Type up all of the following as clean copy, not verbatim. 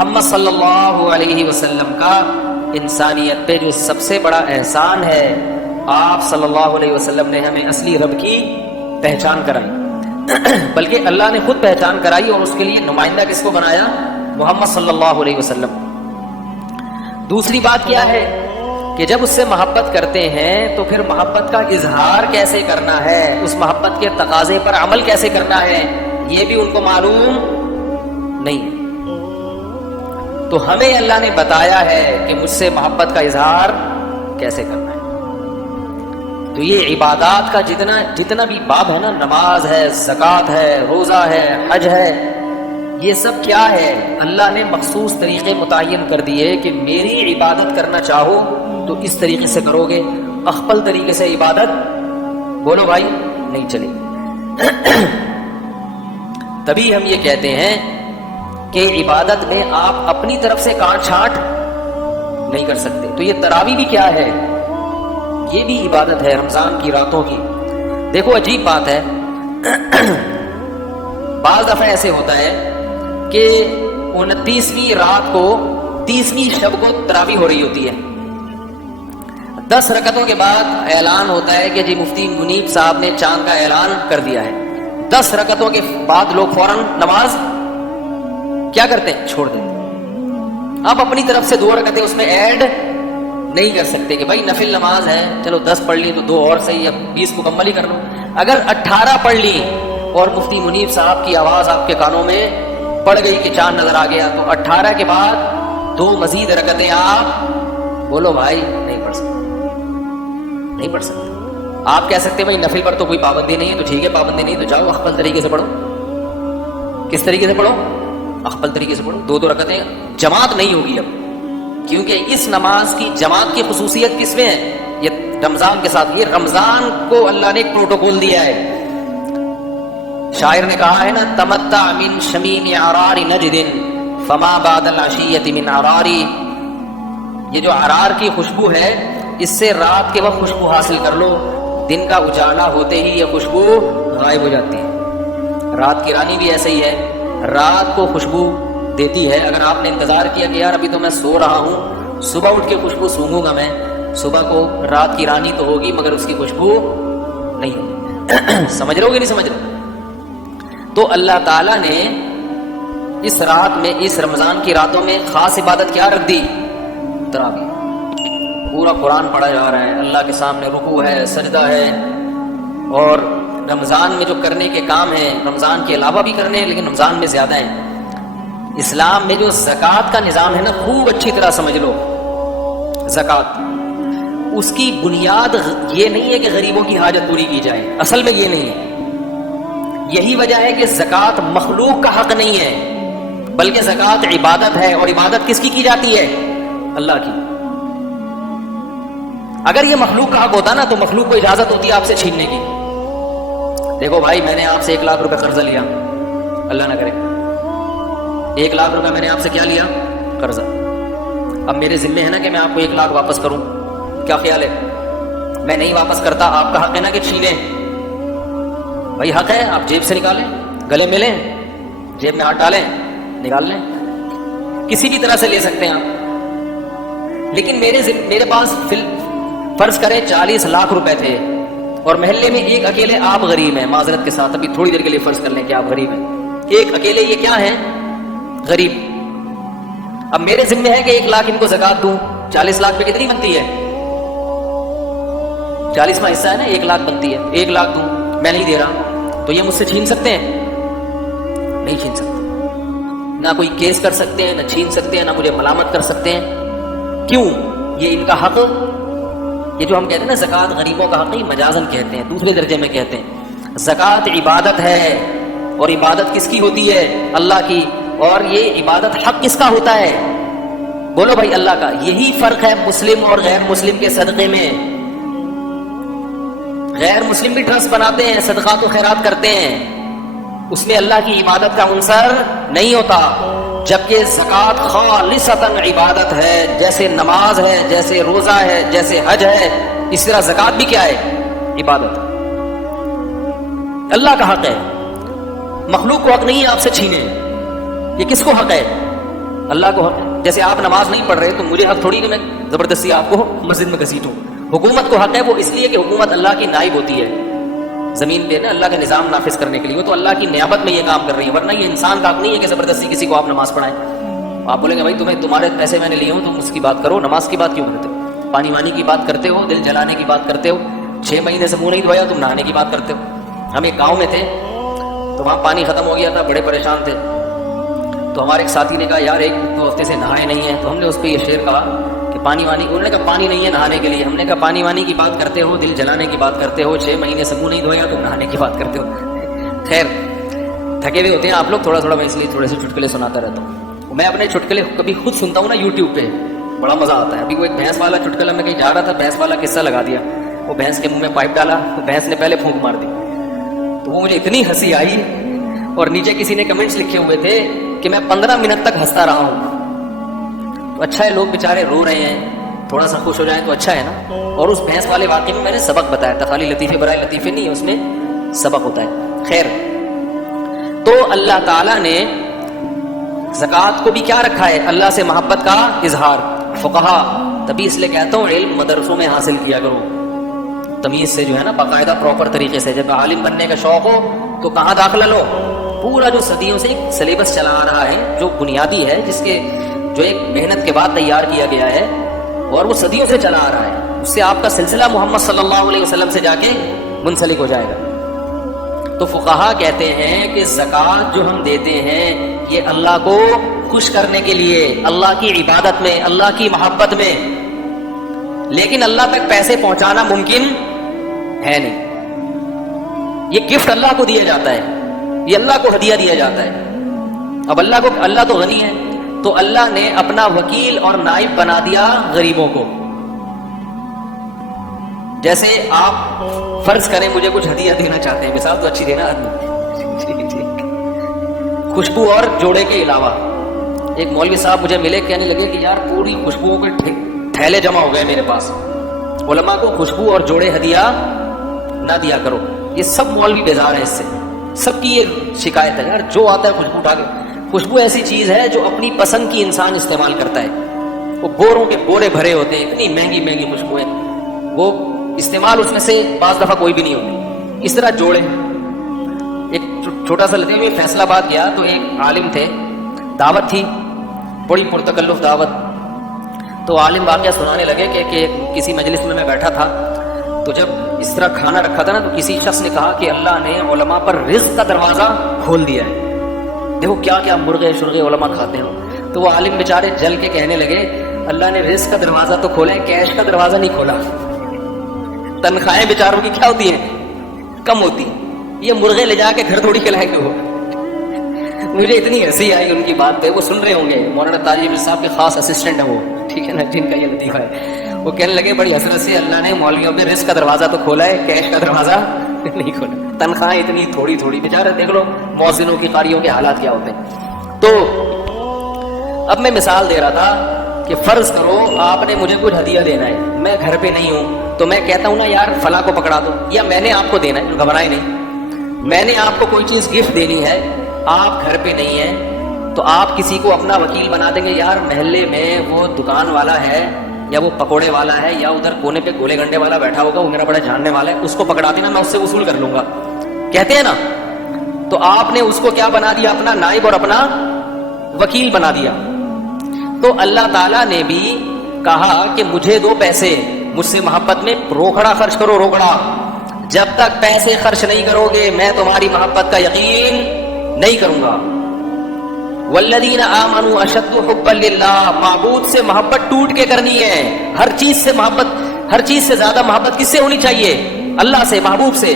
محمد صلی اللہ علیہ وسلم کا انسانیت پہ جو سب سے بڑا احسان ہے، آپ صلی اللہ علیہ وسلم نے ہمیں اصلی رب کی پہچان کرائی، بلکہ اللہ نے خود پہچان کرائی اور اس کے لیے نمائندہ کس کو بنایا؟ محمد صلی اللہ علیہ وسلم۔ دوسری بات کیا ہے کہ جب اس سے محبت کرتے ہیں تو پھر محبت کا اظہار کیسے کرنا ہے، اس محبت کے تقاضے پر عمل کیسے کرنا ہے، یہ بھی ان کو معلوم نہیں ہے۔ تو ہمیں اللہ نے بتایا ہے کہ مجھ سے محبت کا اظہار کیسے کرنا ہے۔ تو یہ عبادات کا جتنا بھی باب ہے نا، نماز ہے، زکوٰۃ ہے، روزہ ہے، حج ہے، یہ سب کیا ہے؟ اللہ نے مخصوص طریقے متعین کر دیے کہ میری عبادت کرنا چاہو تو اس طریقے سے کرو گے، اخپل طریقے سے عبادت بولو بھائی نہیں چلے گی۔ تبھی ہم یہ کہتے ہیں کہ عبادت میں آپ اپنی طرف سے کانٹ چھانٹ نہیں کر سکتے۔ تو یہ تراویح بھی کیا ہے؟ یہ بھی عبادت ہے رمضان کی راتوں کی۔ دیکھو عجیب بات ہے، بعض دفعہ ایسے ہوتا ہے کہ 29ویں رات کو 30ویں شب کو تراویح ہو رہی ہوتی ہے، 10 رکعتوں کے بعد اعلان ہوتا ہے کہ جی مفتی منیب صاحب نے چاند کا اعلان کر دیا ہے۔ 10 رکعتوں کے بعد لوگ فوراً نماز کیا کرتے ہیں؟ چھوڑ دیتے ہیں۔ آپ اپنی طرف سے 2 رکعتیں اس میں ایڈ نہیں کر سکتے کہ بھائی نفل نماز ہے، چلو 10 پڑھ لی تو 2 اور صحیح، اب 20 مکمل ہی کر لو۔ اگر 18 پڑھ لی اور مفتی منیب صاحب کی آواز آپ کے کانوں میں پڑ گئی کہ چاند نظر آ گیا، تو 18 کے بعد 2 مزید رکعتیں آپ بولو بھائی نہیں پڑھ سکتے، نہیں پڑھ سکتے۔ آپ کہہ سکتے ہیں بھائی نفل پر تو کوئی پابندی نہیں ہے، تو ٹھیک ہے پابندی نہیں تو جاؤ اخپل طریقے سے پڑھو۔ کس طریقے سے پڑھو؟ اخپل طریقے سے پڑھو۔ 2 رکعتیں جماعت نہیں ہوگی اب، کیونکہ اس نماز کی جماعت کی خصوصیت کس میں ہے؟ یہ رمضان کے ساتھ، یہ رمضان کو اللہ نے ایک پروٹوکول دیا ہے۔ شاعر نے کہا ہے نا، تمتع من شمیم عرار نجد فما بعد العشیۃ من عراری، یہ جو عرار کی خوشبو ہے اس سے رات کے وقت خوشبو حاصل کر لو، دن کا اجالا ہوتے ہی یہ خوشبو غائب ہو جاتی ہے۔ رات کی رانی بھی ایسے ہی ہے، رات کو خوشبو دیتی ہے۔ اگر آپ نے انتظار کیا کہ یار ابھی تو میں سو رہا ہوں، صبح اٹھ کے خوشبو سونگوں گا میں، صبح کو رات کی رانی تو ہوگی مگر اس کی خوشبو نہیں ہوگی۔ سمجھ رہے ہو کہ نہیں سمجھ رہے؟ تو اللہ تعالیٰ نے اس رات میں، اس رمضان کی راتوں میں خاص عبادت کیا رکھ دی؟ تراویح۔ پورا قرآن پڑھا جا رہا ہے، اللہ کے سامنے رکوع ہے، سجدہ ہے، اور رمضان میں جو کرنے کے کام ہیں رمضان کے علاوہ بھی کرنے ہیں لیکن رمضان میں زیادہ ہیں۔ اسلام میں جو زکوٰۃ کا نظام ہے نا، خوب اچھی طرح سمجھ لو۔ زکوٰۃ اس کی بنیاد یہ نہیں ہے کہ غریبوں کی حاجت پوری کی جائے، اصل میں یہ نہیں ہے۔ یہی وجہ ہے کہ زکوٰۃ مخلوق کا حق نہیں ہے، بلکہ زکوٰۃ عبادت ہے، اور عبادت کس کی جاتی ہے؟ اللہ کی۔ اگر یہ مخلوق کا حق ہوتا نا تو مخلوق کو اجازت ہوتی ہے آپ سے چھیننے کی۔ دیکھو بھائی، میں نے آپ سے 1 لاکھ روپے قرضہ لیا، اللہ نہ کرے 1 لاکھ روپے میں نے آپ سے کیا لیا؟ قرضہ۔ اب میرے ذمے ہے نا کہ میں آپ کو 1 لاکھ واپس کروں، کیا خیال ہے؟ میں نہیں واپس کرتا، آپ کا حق ہے نا کہ چھینیں؟ بھائی حق ہے، آپ جیب سے نکالیں، گلے میں لیں، جیب میں ہاتھ ڈالیں، نکال لیں، کسی بھی طرح سے لے سکتے ہیں آپ۔ لیکن میرے پاس فرض کریں 40 لاکھ روپے تھے اور محلے میں ایک اکیلے آپ غریب ہیں، معذرت کے ساتھ ابھی تھوڑی دیر کے لیے فرض کر لیں کہ آپ غریب ہیں، ایک اکیلے یہ کیا ہیں؟ غریب۔ اب میرے ذمہ ہے کہ 1 لاکھ ان کو زکوٰۃ دوں، 40 لاکھ پہ کتنی بنتی ہے؟ 40واں حصہ ہے نا، 1 لاکھ بنتی ہے، 1 لاکھ دوں، میں نہیں دے رہا، تو یہ مجھ سے چھین سکتے ہیں؟ نہیں چھین سکتے، نہ کوئی کیس کر سکتے ہیں، نہ چھین سکتے ہیں، نہ مجھے ملامت کر سکتے ہیں۔ کیوں؟ یہ ان کا حق، یہ جو ہم کہتے ہیں نا زکوٰۃ غریبوں کا حق نہیں، مجازن کہتے ہیں، دوسرے درجے میں کہتے ہیں۔ زکوٰۃ عبادت ہے، اور عبادت کس کی ہوتی ہے؟ اللہ کی۔ اور یہ عبادت حق کس کا ہوتا ہے؟ بولو بھائی اللہ کا۔ یہی فرق ہے مسلم اور غیر مسلم کے صدقے میں۔ غیر مسلم بھی ٹرسٹ بناتے ہیں، صدقات و خیرات کرتے ہیں، اس میں اللہ کی عبادت کا عنصر نہیں ہوتا، جبکہ زکوٰۃ خالصتاً عبادت ہے، جیسے نماز ہے، جیسے روزہ ہے، جیسے حج ہے، اس طرح زکوٰۃ بھی کیا ہے؟ عبادت۔ اللہ کا حق ہے، مخلوق کو حق نہیں ہے آپ سے چھینے۔ یہ کس کو حق ہے؟ اللہ کو جیسے آپ نماز نہیں پڑھ رہے تو مجھے حق تھوڑی کہ میں زبردستی آپ کو مسجد میں گھسیٹوں. حکومت کو حق ہے وہ اس لیے کہ حکومت اللہ کی نائب ہوتی ہے زمین پہ نا, اللہ کا نظام نافذ کرنے کے لیے. وہ تو اللہ کی نیابت میں یہ کام کر رہی ہے, ورنہ یہ انسان کا حق نہیں ہے کہ زبردستی کسی کو آپ نماز پڑھائیں. آپ بولیں گے بھائی تمہارے پیسے میں نے لیے ہوں, تم اس کی بات کرو, نماز کی بات کیوں کرتے ہو؟ پانی وانی کی بات کرتے ہو, دل جلانے کی بات کرتے ہو, 6 مہینے سے منہ نہیں دھویا تم نہانے کی بات کرتے ہو. ہم ایک گاؤں میں تھے تو وہاں پانی ختم ہو گیا تھا, بڑے پریشان تھے. تو ہمارے ایک ساتھی نے کہا یار 1-2 ہفتے سے نہائے نہیں ہیں. تو ہم نے اس پہ یہ شعر کہا کہ پانی وانی, انہوں نے کہا پانی نہیں ہے نہانے کے لیے. ہم نے کہا پانی وانی کی بات کرتے ہو, دل جلانے کی بات کرتے ہو, 6 مہینے سے منہ نہیں دھویا تم نہانے کی بات کرتے ہو. خیر تھکے ہوئے ہوتے ہیں آپ لوگ, تھوڑا میں اس لیے تھوڑے سے چٹکلے سناتا رہتا ہوں. میں اپنے چٹکلے کبھی خود سنتا ہوں نا یوٹیوب پہ, بڑا مزہ آتا ہے. ابھی وہ ایک بھینس والا چٹکلا, میں کہیں جا رہا تھا, بھینس والا قصہ لگا دیا. وہ بھینس کے منہ میں پائپ ڈالا تو بھینس نے پہلے پھونک مار دی. تو وہ مجھے اتنی ہنسی آئی, اور نیچے کسی نے کمنٹس لکھے ہوئے تھے کہ میں 15 منٹ تک ہنستا رہا ہوں. تو اچھا ہے, لوگ بیچارے رو رہے ہیں, تھوڑا سا خوش ہو جائیں تو اچھا ہے نا. اور اس بھینس والے واقعے میں نے سبق بتایا تھا, خالی لطیفے برائے لطیفے نہیں ہے, اس میں سبق ہوتا ہے. خیر تو اللہ تعالیٰ نے زکوٰۃ کو بھی کیا رکھا ہے؟ اللہ سے محبت کا اظہار. فقہا, تبھی اس لیے کہتا ہوں علم مدرسوں میں حاصل کیا کرو, تمیز سے جو ہے نا, باقاعدہ پراپر طریقے سے. جب عالم بننے کا شوق ہو تو کہاں داخلہ لو؟ پورا جو صدیوں سے ایک سلیبس چلا آ رہا ہے, جو بنیادی ہے, جس کے جو ایک محنت کے بعد تیار کیا گیا ہے, اور وہ صدیوں سے چلا آ رہا ہے. اس سے آپ کا سلسلہ محمد صلی اللہ علیہ وسلم سے جا کے منسلک ہو جائے گا. تو فقہا کہتے ہیں کہ زکوٰۃ جو ہم دیتے ہیں یہ اللہ کو خوش کرنے کے لیے, اللہ کی عبادت میں, اللہ کی محبت میں. لیکن اللہ تک پیسے پہنچانا ممکن ہے نہیں. یہ گفٹ اللہ کو دیا جاتا ہے, یہ اللہ کو ہدیہ دیا جاتا ہے. اب اللہ تو غنی ہے, تو اللہ نے اپنا وکیل اور نائب بنا دیا غریبوں کو. جیسے آپ فرض کریں مجھے کچھ ہدیہ دینا چاہتے ہیں, مثال تو اچھی دینا آدمی, خوشبو اور جوڑے کے علاوہ. ایک مولوی صاحب مجھے ملے, کہنے لگے کہ یار پوری خوشبوؤں کے تھیلے جمع ہو گئے میرے پاس, علماء کو خوشبو اور جوڑے ہدیہ نہ دیا کرو. یہ سب مولوی بیزار ہیں اس سے, سب کی یہ شکایت ہے یار, جو آتا ہے خوشبو اٹھا کے. خوشبو ایسی چیز ہے جو اپنی پسند کی انسان استعمال کرتا ہے. وہ بوروں کے بورے بھرے ہوتے ہیں, اتنی مہنگی مہنگی خوشبوئیں, وہ استعمال اس میں سے بعض دفعہ کوئی بھی نہیں ہوتی. اس طرح جوڑے. ایک چھوٹا سا لیتے ہوئے فیصلہ آباد گیا تو ایک عالم تھے, دعوت تھی, بڑی پرتکلف دعوت. تو عالم واقعہ سنانے لگے کہ کسی مجلس میں بیٹھا تھا, تو جب اس طرح کھانا رکھا تھا نا, تو کسی شخص نے کہا کہ اللہ نے علماء پر رزق کا دروازہ کھول دیا ہے, دیکھو کیا کیا مرغے شرغے علماء کھاتے ہیں. تو وہ عالم بیچارے جل کے کہنے لگے اللہ نے رزق کا دروازہ تو کھولا ہے, کیش کا دروازہ نہیں کھولا. تنخواہیں بیچاروں کی کیا ہوتی ہیں؟ کم ہوتی. یہ مرغے لے جا کے گھر تھوڑی کھلائے گے وہ. مجھے اتنی ہنسی آئی ان کی بات پہ. وہ سن رہے ہوں گے, مولانا تاجر صاحب کے خاص اسسٹنٹ ہیں وہ, ٹھیک ہے نا, جن کا یہ لطیفہ ہے. وہ کہنے لگے بڑی حسرت سے اللہ نے مولویوں پہ رزق کا دروازہ تو کھولا ہے, کیش کا دروازہ نہیں کھولا. تنخواہیں اتنی تھوڑی تھوڑی, بیچارے دیکھ لو مؤذنوں کی قاریوں کے حالات کیا ہوتے ہیں. تو اب میں مثال دے رہا تھا کہ فرض کرو آپ نے مجھے کچھ ہدیہ دینا ہے, میں گھر پہ نہیں ہوں, تو میں کہتا ہوں نا یار فلاں کو پکڑا دو, یا میں نے آپ کو دینا ہے, گھبرائے نہیں, میں نے آپ کو کوئی چیز گفٹ دینی ہے, آپ گھر پہ نہیں ہیں, تو آپ کسی کو اپنا وکیل بنا دیں گے. یار محلے میں وہ دکان والا ہے, یا وہ پکوڑے والا ہے, یا ادھر کونے پہ گولے گنڈے والا بیٹھا ہوگا, وہ میرا بڑا جاننے والا ہے, اس کو پکڑا دینا, میں اس سے وصول کر لوں گا, کہتے ہیں نا. تو آپ نے اس کو کیا بنا دیا؟ اپنا نائب اور اپنا وکیل بنا دیا. تو اللہ تعالیٰ نے بھی کہا کہ مجھے دو پیسے, مجھ سے محبت میں روکڑا خرچ کرو, روکڑا. جب تک پیسے خرچ نہیں کرو گے میں تمہاری محبت کا یقین نہیں کروں گا. والذین آمنوا اشد حبا للہ, معبود سے محبت ٹوٹ کے کرنی ہے. ہر چیز سے محبت, ہر چیز سے زیادہ محبت کس سے ہونی چاہیے؟ اللہ سے, محبوب سے.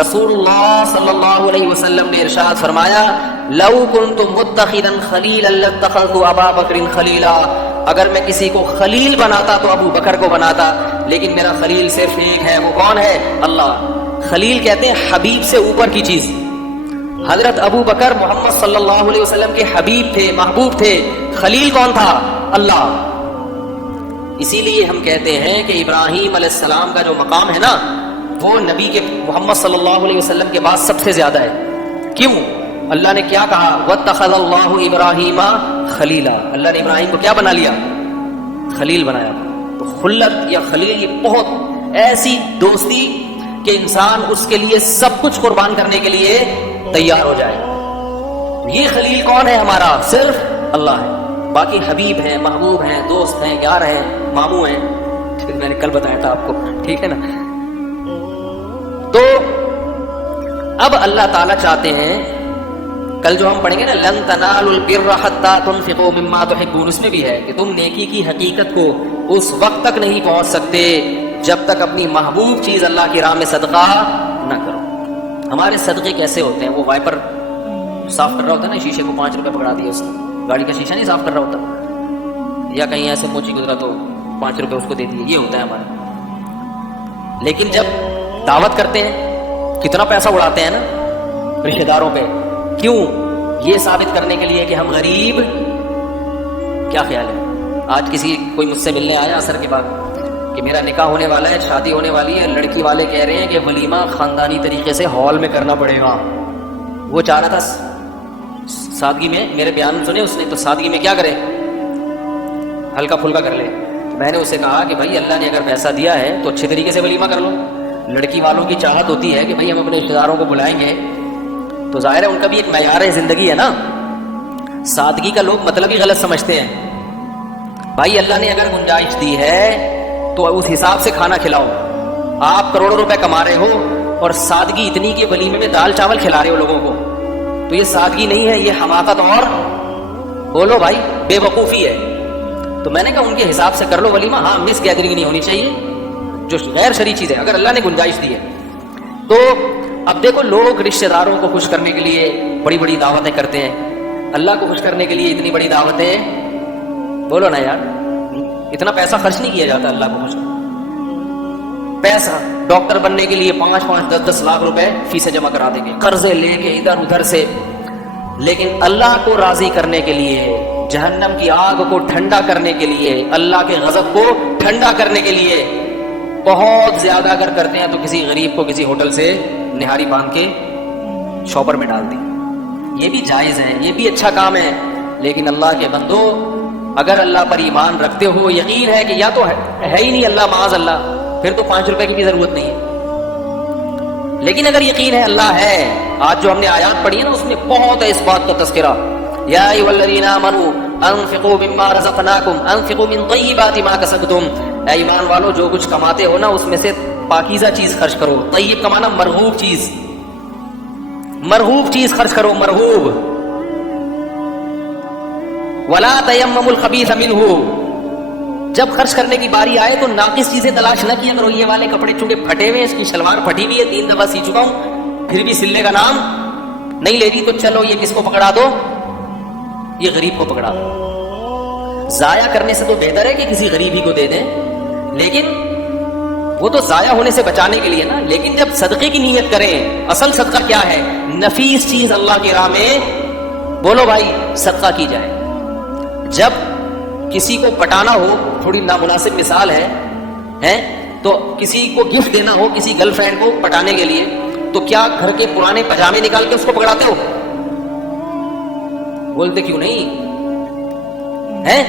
رسول اللہ صلی اللہ علیہ وسلم نے ارشاد فرمایا لو کنت متخذا خلیلا لاتخذت ابا بکر خلیلا, اگر میں کسی کو خلیل بناتا تو ابو بکر کو بناتا, لیکن میرا خلیل صرف ایک ہے, وہ کون ہے؟ اللہ. خلیل کہتے ہیں حبیب سے اوپر کی چیز. حضرت ابو بکر محمد صلی اللہ علیہ وسلم کے حبیب تھے, محبوب تھے. خلیل کون تھا؟ اللہ. اسی لیے ہم کہتے ہیں کہ ابراہیم علیہ السلام کا جو مقام ہے نا, وہ نبی کے محمد صلی اللہ علیہ وسلم کے بعد سب سے زیادہ ہے. کیوں؟ اللہ نے کیا کہا؟ واتخذ اللہ ابراہیم خلیلا, اللہ نے ابراہیم کو کیا بنا لیا؟ خلیل بنایا. تو خلت یا خلیل یہ بہت ایسی دوستی کہ انسان اس کے لیے سب کچھ قربان کرنے کے لیے تیار ہو جائے. یہ خلیل کون ہے ہمارا؟ صرف اللہ ہے. باقی حبیب ہیں, محبوب ہیں, دوست ہیں, یار ہیں, ماموں ہیں, میں نے کل بتایا تھا آپ کو, ٹھیک ہے نا. تو اب اللہ تعالیٰ چاہتے ہیں, کل جو ہم پڑھیں گے نا لن تنالوا البر حتى تنفقوا مما تحبون, اس میں بھی ہے کہ تم نیکی کی حقیقت کو اس وقت تک نہیں پہنچ سکتے جب تک اپنی محبوب چیز اللہ کی راہ میں صدقہ نہ کرو. ہمارے صدقے کیسے ہوتے ہیں؟ وہ وائپر صاف کر رہا ہوتا ہے نا, شیشے کو 5 روپے پکڑا دیے, اس نے گاڑی کا شیشہ نہیں صاف کر رہا ہوتا, یا کہیں ایسے موچی گزرا تو 5 روپے اس کو دے دیے, یہ ہوتا ہے ہمارا. لیکن جب دعوت کرتے ہیں کتنا پیسہ اڑاتے ہیں نا رشتہ داروں پہ, کیوں؟ یہ ثابت کرنے کے لیے کہ ہم غریب. کیا خیال ہے؟ آج کوئی مجھ سے ملنے آیا عصر کے بعد کہ میرا نکاح ہونے والا ہے, شادی ہونے والی ہے, لڑکی والے کہہ رہے ہیں کہ ولیمہ خاندانی طریقے سے ہال میں کرنا پڑے گا. وہ چاہ رہا تھا سادگی میں, میرے بیان سنے اس نے, تو سادگی میں کیا کرے, ہلکا پھلکا کر لے. میں نے اسے کہا کہ بھائی اللہ نے اگر پیسہ دیا ہے تو اچھے طریقے سے ولیمہ کر لو. لڑکی والوں کی چاہت ہوتی ہے کہ بھائی ہم اپنے رشتے داروں کو بلائیں گے, تو ظاہر ہے ان کا بھی ایک معیار زندگی ہے نا. سادگی کا لوگ مطلب ہی غلط سمجھتے ہیں. بھائی اللہ نے اگر گنجائش دی ہے تو اس حساب سے کھانا کھلاؤ. آپ کروڑوں روپے کما رہے ہو اور سادگی اتنی کہ ولیمے میں دال چاول کھلا رہے ہو لوگوں کو, تو یہ سادگی نہیں ہے, یہ حماقت اور بولو بھائی بے وقوفی ہے. تو میں نے کہا ان کے حساب سے کر لو ولیمہ. ہاں مس گیدرنگ نہیں ہونی چاہیے جو غیر شرعی چیز ہے, اگر اللہ نے گنجائش دی ہے تو. اب دیکھو لوگ رشتہ داروں کو خوش کرنے کے لیے بڑی بڑی دعوتیں کرتے ہیں, اللہ کو خوش کرنے کے لیے اتنی بڑی دعوتیں, بولو نا یار, اتنا پیسہ خرچ نہیں کیا جاتا اللہ کو خوش. پیسہ ڈاکٹر بننے کے لیے 5-5, 10-10 لاکھ روپے فیسیں جمع کرا دیں گے, قرضے لے کے ادھر ادھر سے. لیکن اللہ کو راضی کرنے کے لیے, جہنم کی آگ کو ٹھنڈا کرنے کے لیے, اللہ کے غضب کو ٹھنڈا کرنے کے لیے بہت زیادہ اگر کرتے ہیں تو کسی غریب کو کسی ہوٹل سے نہاری باندھ کے شاپر میں ڈال دی. یہ بھی جائز ہے, یہ بھی اچھا کام ہے. لیکن اللہ کے بندو, اگر اللہ پر ایمان رکھتے ہو, یقین ہے کہ یا تو ہے ہی نہیں اللہ, معاذ اللہ, پھر تو 5 روپے کی بھی ضرورت نہیں ہے. لیکن اگر یقین ہے اللہ ہے, آج جو ہم نے آیات پڑھی ہے نا اس میں بہت ہے اس بات کا تذکرہ. یا ایھا الذین آمنوا انفقوا مما رزقناکم انفقوا من طیبات ما کسبتم, اے ایمان والو جو کچھ کماتے ہو نا اس میں سے پاکیزہ چیز خرچ کرو. طیب کمانا مرغوب چیز, مرغوب چیز خرچ کرو, مرغوب. ولا تیمموا الخبیث منہ, جب خرچ کرنے کی باری آئے تو ناقص چیزیں تلاش نہ کیا کرو. یہ والے کپڑے چونکہ پھٹے ہوئے, اس کی شلوار پھٹی ہوئی ہے, 3 دفعہ سی چکا ہوں, پھر بھی سلنے کا نام نہیں لے رہی, تو چلو یہ کس کو پکڑا دو, یہ غریب کو پکڑا دو. ضائع کرنے سے تو بہتر ہے کہ کسی غریبی کو دے دیں, لیکن وہ تو ضائع ہونے سے بچانے کے لیے نا. لیکن جب صدقے کی نیت کریں, اصل صدقہ کیا ہے؟ نفیس چیز اللہ کی راہ میں, بولو بھائی, صدقہ کی جائے. جب کسی کو پٹانا ہو, تھوڑی نامناسب مثال ہے, تو کسی کو گفٹ دینا ہو, کسی گرل فرینڈ کو پٹانے کے لیے, تو کیا گھر کے پرانے پجامے نکال کے اس کو پکڑاتے ہو؟ بولتے کیوں نہیں ہیں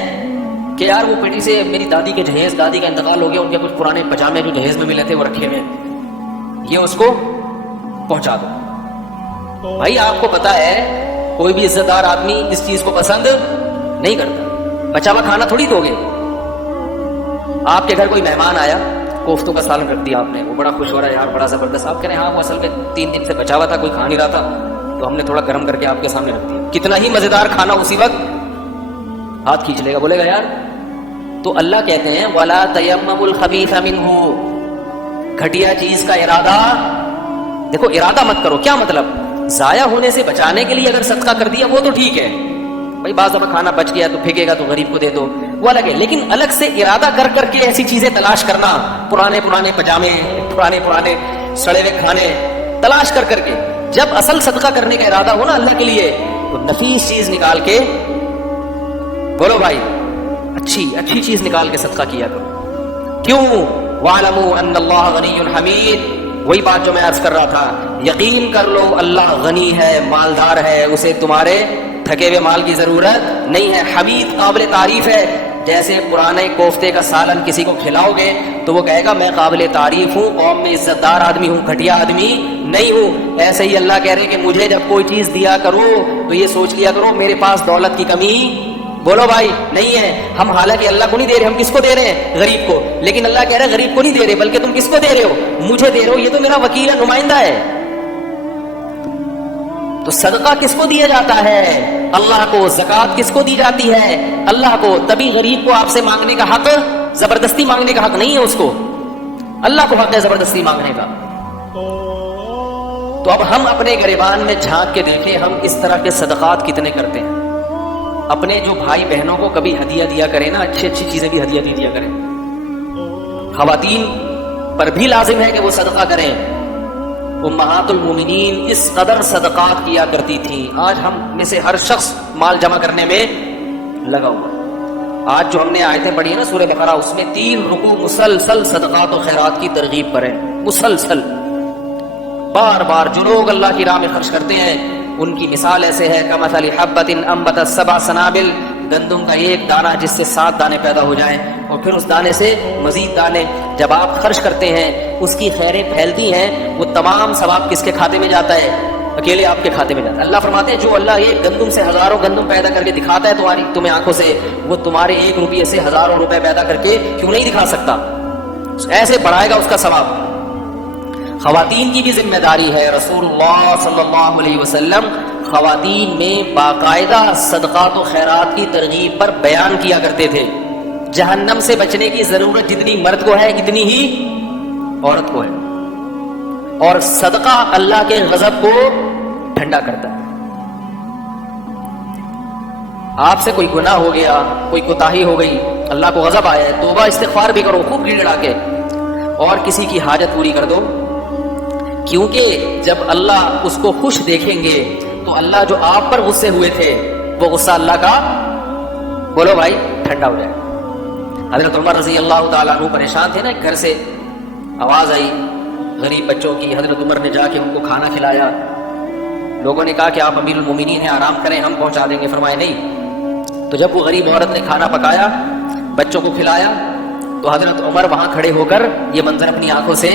کہ یار وہ پیٹی سے میری دادی کے جہیز, دادی کا انتقال ہو گیا, ان کے کچھ پرانے پجامے جو جہیز میں ملے تھے وہ رکھے ہوئے, یہ اس کو پہنچا دو. بھائی آپ کو پتا ہے کوئی بھی عزت دار آدمی اس چیز کو پسند نہیں کرتا. بچا ہوا کھانا تھوڑی دو گے. آپ کے گھر کوئی مہمان آیا, کوفتوں کا سالن رکھ دیا آپ نے, وہ بڑا خوش ہو رہا ہے, یار بڑا زبردست. آپ کہہ رہے ہیں ہاں وہ اصل میں 3 دن سے بچا ہوا تھا, کوئی کھا نہیں رہا تھا, تو ہم نے تھوڑا گرم کر کے آپ کے سامنے رکھ دیا. کتنا ہی مزیدار کھانا, اسی وقت ہاتھ کھینچ لے گا, بولے گا یار. تو اللہ کہتے ہیں وَلَا تَيَمَّمُوا الْخَبِيثَ مِنْهُ, گھٹیا چیز کا ارادہ, دیکھو ارادہ مت کرو. کیا مطلب؟ ضائع ہونے سے بچانے کے لیے اگر صدقہ کر دیا وہ تو ٹھیک ہے بھائی, بعض دفعہ کھانا بچ گیا تو پھینکے گا تو غریب کو دے دو, وہ الگ ہے. لیکن الگ سے ارادہ کر کر کے ایسی چیزیں تلاش کرنا, پرانے پجامے, پرانے سڑے ہوئے کھانے تلاش کر کر کے, جب اصل صدقہ کرنے کا ارادہ ہو نا اللہ کے لیے, تو نفیس چیز نکال کے, بولو بھائی, اچھی چیز نکال کے صدقہ کیا کرو. کیوں؟ وَاعْلَمُوا أَنَّ اللَّهَ غَنِيٌّ حَمِيدٌ, وہی بات جو میں عرض کر رہا تھا, یقین کر لو اللہ غنی ہے, مالدار ہے, اسے تمہارے تھکے ہوئے مال کی ضرورت نہیں ہے. حمید قابل تعریف ہے. جیسے پرانے کوفتے کا سالن کسی کو کھلاؤ گے تو وہ کہے گا میں قابل تعریف ہوں, قوم میں عزت دار آدمی ہوں, گھٹیا آدمی نہیں ہوں. ایسے ہی اللہ کہہ رہے کہ مجھے جب کوئی چیز دیا کرو تو یہ سوچ لیا کرو میرے پاس دولت کی کمی بولو بھائی نہیں ہے. ہم حالانکہ اللہ کو نہیں دے رہے, ہم کس کو دے رہے ہیں؟ غریب کو. لیکن اللہ کہہ رہا ہے غریب کو نہیں دے رہے بلکہ تم کس کو دے رہے ہو؟ مجھے دے رہے ہو. یہ تو میرا وکیل ہے, نمائندہ ہے. تو صدقہ کس کو دیا جاتا ہے؟ اللہ کو. زکوٰۃ کس کو دی جاتی ہے؟ اللہ کو. تبھی غریب کو آپ سے مانگنے کا حق, زبردستی مانگنے کا حق نہیں ہے اس کو. اللہ کو حق ہے زبردستی مانگنے کا. تو اب ہم اپنے گریبان میں جھانک کے دیکھیں ہم اس طرح کے صدقات کتنے کرتے ہیں. اپنے جو بھائی بہنوں کو کبھی ہدیہ دیا کریں نا, اچھی اچھی چیزیں بھی ہدیہ دیا کریں. خواتین پر بھی لازم ہے کہ وہ صدقہ کریں. امہات المومنین اس قدر صدقات کیا کرتی تھیں. آج ہم میں سے ہر شخص مال جمع کرنے میں لگا ہوا. آج جو ہم نے آیتیں پڑھی ہیں نا سورہ بقرہ, اس میں 3 رکوع مسلسل صدقات و خیرات کی ترغیب پر ہے. مسلسل بار بار جو لوگ اللہ کی راہ میں خرچ کرتے ہیں ان کی مثال ایسے ہے کمثل حبۃ انبتت 7 سنابل, گندم کا ایک دانہ جس سے 7 دانے پیدا ہو جائیں اور پھر اس دانے سے مزید دانے. جب آپ خرچ کرتے ہیں اس کی خیریں پھیلتی ہیں, وہ تمام ثواب کس کے کھاتے میں جاتا ہے؟ اکیلے آپ کے کھاتے میں جاتا ہے. اللہ فرماتے ہیں جو اللہ ایک گندم سے ہزاروں گندم پیدا کر کے دکھاتا ہے تمہیں آنکھوں سے, وہ تمہارے 1 روپیے سے ہزاروں روپے پیدا کر کے کیوں نہیں دکھا سکتا؟ ایسے بڑھائے گا اس کا ثواب. خواتین کی بھی ذمہ داری ہے. رسول اللہ صلی اللہ علیہ وسلم خواتین میں باقاعدہ صدقات و خیرات کی ترغیب پر بیان کیا کرتے تھے. جہنم سے بچنے کی ضرورت جتنی مرد کو ہے اتنی ہی عورت کو ہے. اور صدقہ اللہ کے غضب کو ٹھنڈا کرتا ہے. آپ سے کوئی گناہ ہو گیا, کوئی کوتاہی ہو گئی, اللہ کو غضب آیا ہے, توبہ استغفار بھی کرو خوب گڑگڑا کے, اور کسی کی حاجت پوری کر دو. کیونکہ جب اللہ اس کو خوش دیکھیں گے تو اللہ جو آپ پر غصے ہوئے تھے وہ غصہ اللہ کا بولو بھائی ٹھنڈا ہو جائے. حضرت عمر رضی اللہ تعالیٰ عنہ پریشان تھے نا, گھر سے آواز آئی غریب بچوں کی. حضرت عمر نے جا کے ان کو کھانا کھلایا. لوگوں نے کہا کہ آپ امیر المومنین ہیں, آرام کریں, ہم پہنچا دیں گے. فرمائے نہیں. تو جب وہ غریب عورت نے کھانا پکایا, بچوں کو کھلایا, تو حضرت عمر وہاں کھڑے ہو کر یہ منظر اپنی آنکھوں سے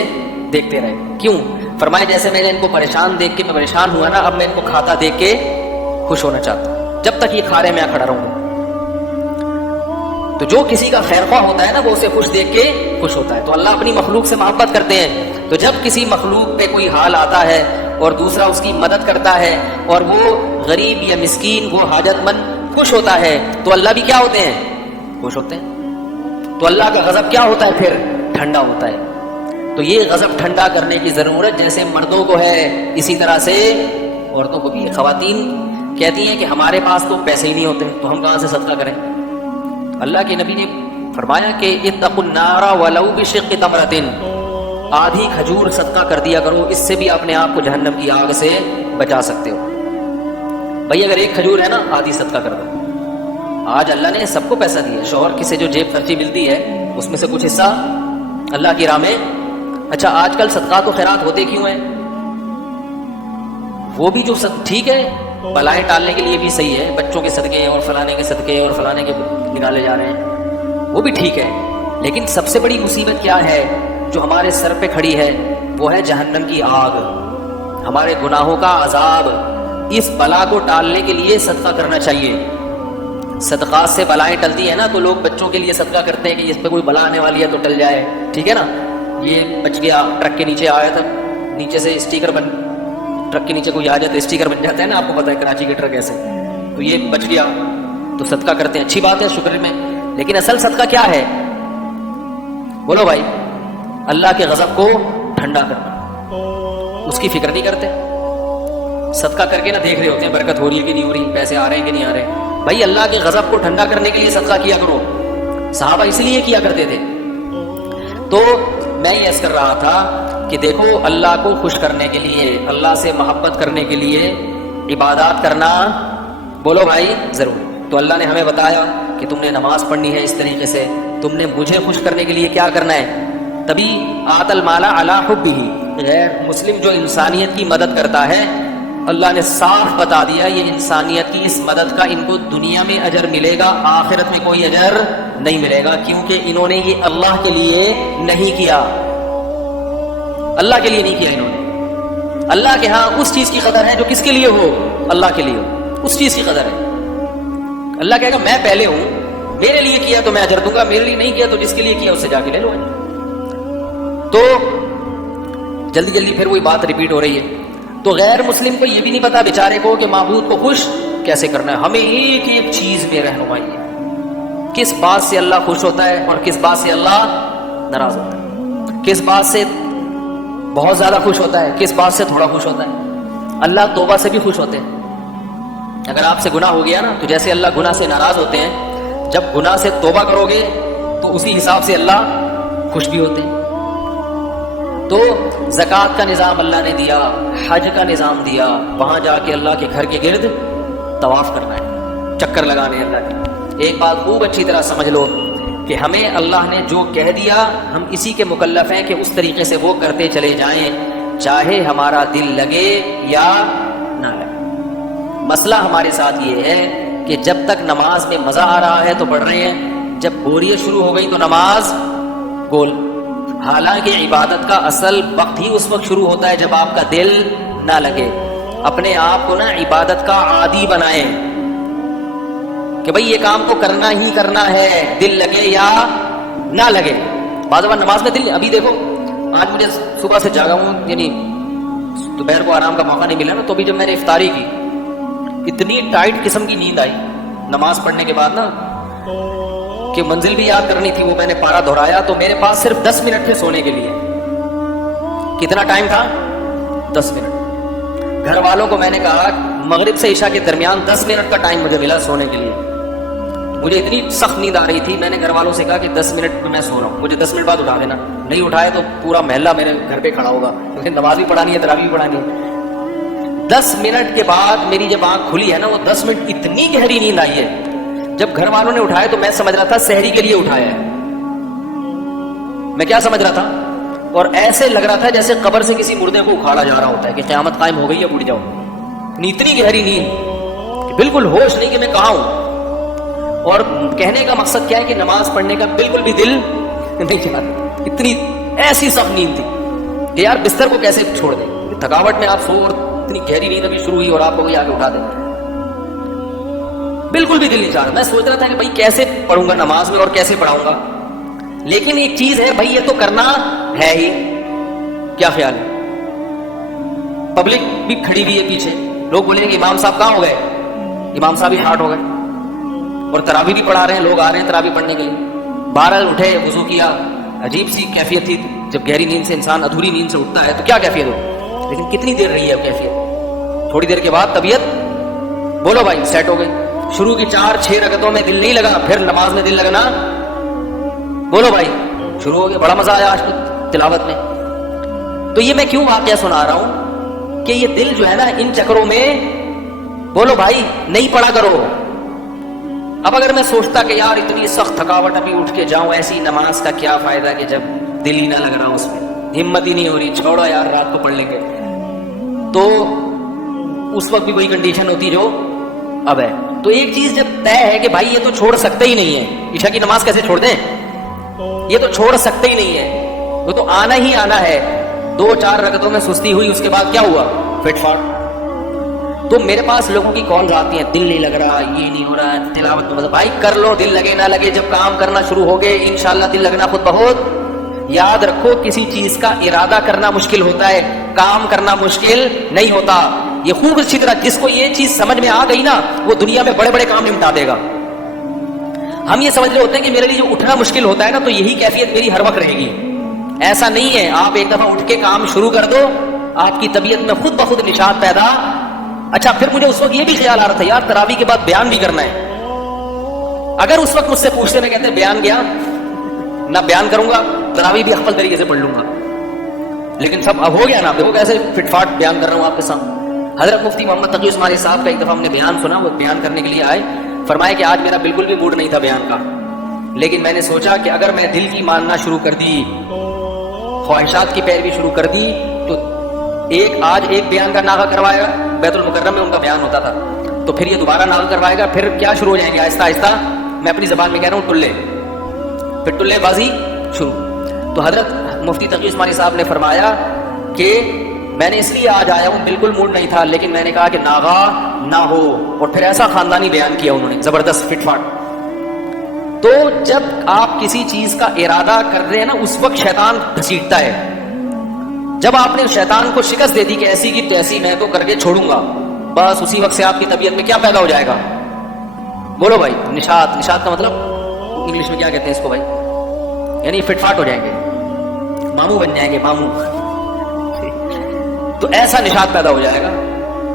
دیکھتے رہے. کیوں؟ فرمایا جیسے میں نے ان کو پریشان دیکھ کے میں پریشان ہوا نا, اب میں ان کو کھاتا دیکھ کے خوش ہونا چاہتا ہوں. جب تک یہ کھا رہے میں کھڑا رہوں گا. تو جو کسی کا خیر خواہ ہوتا ہے نا وہ اسے خوش دیکھ کے خوش ہوتا ہے. تو اللہ اپنی مخلوق سے محبت کرتے ہیں. تو جب کسی مخلوق پہ کوئی حال آتا ہے اور دوسرا اس کی مدد کرتا ہے اور وہ غریب یا مسکین, وہ حاجت مند خوش ہوتا ہے, تو اللہ بھی کیا ہوتے ہیں؟ خوش ہوتے ہیں. تو اللہ کا غضب کیا ہوتا ہے پھر؟ ٹھنڈا ہوتا ہے. تو یہ غضب ٹھنڈا کرنے کی ضرورت جیسے مردوں کو ہے اسی طرح سے عورتوں کو بھی ہے. خواتین کہتی ہیں کہ ہمارے پاس تو پیسے ہی نہیں ہوتے تو ہم کہاں سے صدقہ کریں. اللہ کے نبی نے فرمایا کہ اتقوا النار ولو بشق تمرۃ, آدھی کھجور صدقہ کر دیا کرو, اس سے بھی اپنے آپ کو جہنم کی آگ سے بچا سکتے ہو. بھائی اگر ایک کھجور ہے نا, آدھی صدقہ کر دو. آج اللہ نے سب کو پیسہ دیا, شوہر کسے جو جیب خرچی ملتی ہے اس میں سے کچھ حصہ اللہ کی راہ میں. اچھا آج کل صدقات و خیرات ہوتے کیوں ہیں؟ وہ بھی جو ٹھیک ہے, بلائیں ٹالنے کے لیے بھی صحیح ہے, بچوں کے صدقے اور فلانے کے صدقے اور فلانے کے نکالے جا رہے ہیں, وہ بھی ٹھیک ہے. لیکن سب سے بڑی مصیبت کیا ہے جو ہمارے سر پہ کھڑی ہے؟ وہ ہے جہنم کی آگ, ہمارے گناہوں کا عذاب. اس بلا کو ٹالنے کے لیے صدقہ کرنا چاہیے. صدقات سے بلائیں ٹلتی ہیں نا, تو لوگ بچوں کے لیے صدقہ کرتے ہیں کہ اس پہ کوئی بلا آنے والی ہے تو ٹل جائے. ٹھیک ہے نا, یہ بچ گیا, ٹرک کے نیچے آیا تھا, نیچے سے اسٹیکر بن, ٹرک کے نیچے کوئی آ جاتا ہے اسٹیکر بن جاتا ہے نا, آپ کو پتا ہے کراچی کے ٹرک ایسے. تو یہ بچ گیا تو صدقہ کرتے ہیں, اچھی بات ہے, شکر میں. لیکن اصل صدقہ کیا ہے بولو بھائی؟ اللہ کے غضب کو ٹھنڈا کرنا. اس کی فکر نہیں کرتے. صدقہ کر کے نہ دیکھ رہے ہوتے ہیں برکت ہو رہی ہے کہ نہیں ہو رہی, پیسے آ رہے ہیں کہ نہیں آ رہے. بھائی اللہ کے غضب کو ٹھنڈا کرنے کے لیے صدقہ کیا کرو. صحابہ اس لیے کیا کرتے تھے. تو میں یہ عرض کر رہا تھا کہ دیکھو اللہ کو خوش کرنے کے لیے, اللہ سے محبت کرنے کے لیے عبادات کرنا بولو بھائی ضرور. تو اللہ نے ہمیں بتایا کہ تم نے نماز پڑھنی ہے اس طریقے سے, تم نے مجھے خوش کرنے کے لیے کیا کرنا ہے. تبھی آت المال علی حبہ, غیر مسلم جو انسانیت کی مدد کرتا ہے اللہ نے صاف بتا دیا یہ انسانیت کی اس مدد کا ان کو دنیا میں اجر ملے گا، آخرت میں کوئی اجر نہیں ملے گا، کیونکہ انہوں نے یہ اللہ کے لیے نہیں کیا، اللہ کے لیے نہیں کیا انہوں نے۔ اللہ کے ہاں اس چیز کی قدر ہے جو کس کے لیے ہو، اللہ کے لیے ہو، اس چیز کی قدر ہے۔ اللہ کہے گا میں پہلے ہوں، میرے لیے کیا تو میں اجر دوں گا، میرے لیے نہیں کیا تو جس کے لیے کیا اس سے جا کے لے لو۔ تو جلدی جلدی پھر وہی بات ریپیٹ ہو رہی ہے۔ تو غیر مسلم کو یہ بھی نہیں پتا بیچارے کو کہ معبود کو خوش کیسے کرنا ہے۔ ہمیں ایک ایک چیز میں رہنمائی ہے، کس بات سے اللہ خوش ہوتا ہے اور کس بات سے اللہ ناراض ہوتا ہے، کس بات سے بہت زیادہ خوش ہوتا ہے، کس بات سے تھوڑا خوش ہوتا ہے۔ اللہ توبہ سے بھی خوش ہوتے ہیں۔ اگر آپ سے گناہ ہو گیا نا، تو جیسے اللہ گناہ سے ناراض ہوتے ہیں، جب گناہ سے توبہ کرو گے تو اسی حساب سے اللہ خوش بھی ہوتے ہیں۔ تو زکوٰۃ کا نظام اللہ نے دیا، حج کا نظام دیا، وہاں جا کے اللہ کے گھر کے گرد طواف کرنا ہے، چکر لگانے ہیں اللہ کے۔ ایک بات خوب اچھی طرح سمجھ لو کہ ہمیں اللہ نے جو کہہ دیا ہم اسی کے مکلف ہیں کہ اس طریقے سے وہ کرتے چلے جائیں، چاہے ہمارا دل لگے یا نہ لگے۔ مسئلہ ہمارے ساتھ یہ ہے کہ جب تک نماز میں مزہ آ رہا ہے تو پڑھ رہے ہیں، جب بوریت شروع ہو گئی تو نماز گول۔ حالانکہ عبادت کا اصل وقت ہی اس وقت شروع ہوتا ہے جب آپ کا دل نہ لگے۔ اپنے آپ کو نا عبادت کا عادی بنائیں کہ بھئی یہ کام کو کرنا ہی کرنا ہے، دل لگے یا نہ لگے۔ بعض بار نماز میں دل، ابھی دیکھو آج مجھے صبح سے جاگا ہوں، یعنی دوپہر کو آرام کا موقع نہیں ملا نا، تو ابھی جب میں نے افطاری کی اتنی ٹائٹ قسم کی نیند آئی نماز پڑھنے کے بعد نا کہ منزل بھی یاد کرنی تھی، وہ میں نے پارا دہرایا تو میرے پاس صرف 10 منٹ تھے سونے کے لیے۔ کتنا ٹائم تھا؟ 10 منٹ۔ گھر والوں کو میں نے کہا مغرب سے عشاء کے درمیان 10 منٹ کا ٹائم مجھے ملا سونے کے لیے۔ مجھے اتنی سخت نیند آ رہی تھی، میں نے گھر والوں سے کہا کہ 10 منٹ میں سو رہا ہوں، مجھے 10 منٹ بعد اٹھا دینا، نہیں اٹھائے تو پورا محلہ میرے گھر پہ کھڑا ہوگا، کیونکہ نماز بھی پڑھانی ہے، تراویح بھی پڑھانی ہے۔ 10 منٹ کے بعد میری جب آنکھ کھلی ہے نا، وہ 10 منٹ اتنی گہری نیند آئی ہے، جب گھر والوں نے اٹھائے تو میں سمجھ رہا تھا سحری کے لیے اٹھایا ہے۔ میں کیا سمجھ رہا تھا؟ اور ایسے لگ رہا تھا جیسے قبر سے کسی مردے کو اکھاڑا جا رہا ہوتا ہے کہ قیامت قائم ہو گئی ہے، اٹھ جاؤ۔ اتنی گہری نیند کہ بالکل ہوش نہیں کہ میں کہاں ہوں۔ اور کہنے کا مقصد کیا ہے کہ نماز پڑھنے کا بالکل بھی دل نہیں چاہتا، اتنی ایسی سخت نیند تھی کہ یار بستر کو کیسے چھوڑ دیں، تھکاوٹ میں آپ سو اور اتنی گہری نیند ابھی شروع ہوئی اور آپ کو کوئی آگے اٹھا دے، بالکل بھی دل نہیں چاہ رہا۔ میں سوچ رہا تھا کہ بھائی کیسے پڑھوں گا نماز میں اور کیسے پڑھاؤں گا، لیکن ایک چیز ہے بھائی یہ تو کرنا ہے ہی۔ کیا خیال ہے؟ پبلک بھی کھڑی ہوئی ہے پیچھے، لوگ بولیں گے امام صاحب کہاں ہو گئے، امام صاحب ہی ہارٹ ہو گئے، اور تراویح بھی پڑھا رہے ہیں، لوگ آ رہے ہیں تراویح پڑھنے کے لیے۔ بہرحال اٹھے، وضو کیا، عجیب سی کیفیت تھی۔ جب گہری نیند سے انسان ادھوری نیند سے اٹھتا ہے تو کیا کیفیت ہو، لیکن کتنی دیر رہی ہے کیفیت؟ تھوڑی دیر کے بعد طبیعت بولو بھائی سیٹ ہو گئی۔ شروع کی 4-6 رکعتوں میں دل نہیں لگا، پھر نماز میں دل لگنا بولو بھائی شروع ہو گیا۔ بڑا مزہ آیا آج تلاوت میں۔ تو یہ میں کیوں واقعہ سنا رہا ہوں کہ یہ دل جو ہے نا ان چکروں میں بولو بھائی نہیں پڑا کرو۔ اب اگر میں سوچتا کہ یار اتنی سخت تھکاوٹ ابھی اٹھ کے جاؤں ایسی نماز کا کیا فائدہ کہ جب دل ہی نہ لگ رہا اس میں، ہمت ہی نہیں ہو رہی، چھوڑو یار رات کو پڑھ لیں گے، تو اس وقت بھی وہی کنڈیشن ہوتی جو اب ہے۔ تو ایک چیز جب طے ہے کہ بھائی یہ تو چھوڑ سکتے ہی نہیں ہے، عشاء کی نماز کیسے چھوڑ دیں، یہ تو چھوڑ سکتے ہی نہیں ہے، وہ تو آنا ہی آنا ہے۔ 2-4 رکعتوں میں سستی ہوئی، اس کے بعد کیا ہوا، فٹ فاٹ۔ تو میرے پاس لوگوں کی کالز آتی ہیں، دل نہیں لگ رہا، یہ نہیں ہو رہا ہے، تلاوت میں مطلب بھائی کر لو، دل لگے نہ لگے، جب کام کرنا شروع ہو گئے انشاءاللہ دل لگنا خود بخود۔ یاد رکھو کسی چیز کا ارادہ کرنا مشکل ہوتا ہے، کام کرنا مشکل نہیں ہوتا۔ یہ خوب اچھی طرح جس کو یہ چیز سمجھ میں آ گئی نا، وہ دنیا میں بڑے بڑے کام نمٹا دے گا۔ ہم یہ سمجھ رہے ہوتے ہیں کہ میرے لیے جو اٹھنا مشکل ہوتا ہے نا، تو یہی کیفیت میری ہر وقت رہے گی۔ ایسا نہیں ہے، آپ ایک دفعہ اٹھ کے کام شروع کر دو، آپ کی طبیعت میں خود بخود نشاط پیدا۔ اچھا پھر مجھے اس وقت یہ بھی خیال آ رہا تھا یار تراویح کے بعد بیان بھی کرنا ہے۔ اگر اس وقت مجھ سے پوچھتے میں کہتے بیان گیا نہ بیان کروں گا، تراویح بھی افضل طریقے سے پڑھ لوں گا، لیکن سب اب ہو گیا نا، دیکھو کیسے فٹ فاٹ بیان کر رہا ہوں آپ کے سامنے۔ حضرت مفتی محمد تقی عثمانی صاحب کا ایک دفعہ ہم نے بیان سنا، وہ بیان کرنے کے لیے آئے، فرمایا کہ آج میرا بالکل بھی موڈ نہیں تھا بیان کا، لیکن میں نے سوچا کہ اگر میں دل کی ماننا شروع کر دی، خواہشات کی پیروی شروع کر دی، تو آج ایک بیان کا ناغہ کروایا، بیت المکرم میں ان کا بیان ہوتا تھا، تو پھر یہ دوبارہ ناغہ کروائے گا، پھر کیا شروع ہو جائیں گے آہستہ آہستہ، میں اپنی زبان میں کہہ رہا ہوں ٹلے، پھر ٹلے بازی شروع۔ تو حضرت مفتی تقی عثمانی صاحب نے فرمایا کہ میں نے اس لیے آج آیا ہوں، بالکل موڈ نہیں تھا، لیکن میں نے کہا کہ ناغہ نہ ہو، اور پھر ایسا خاندانی بیان کیا انہوں نے زبردست فٹ فاٹ۔ تو جب آپ کسی چیز کا ارادہ کر رہے ہیں نا، اس وقت شیطان گھسیٹتا ہے۔ جب آپ نے شیطان کو شکست دے دی کہ ایسی کی تیسی میں تو کر کے چھوڑوں گا، بس اسی وقت سے آپ کی طبیعت میں کیا پیدا ہو جائے گا؟ بولو بھائی، نشاط۔ نشاط کا مطلب انگلش میں کیا کہتے ہیں اس کو بھائی؟ یعنی فٹ فاٹ ہو جائیں گے، ماموں بن جائیں گے، ماموں۔ تو ایسا نشاط پیدا ہو جائے گا۔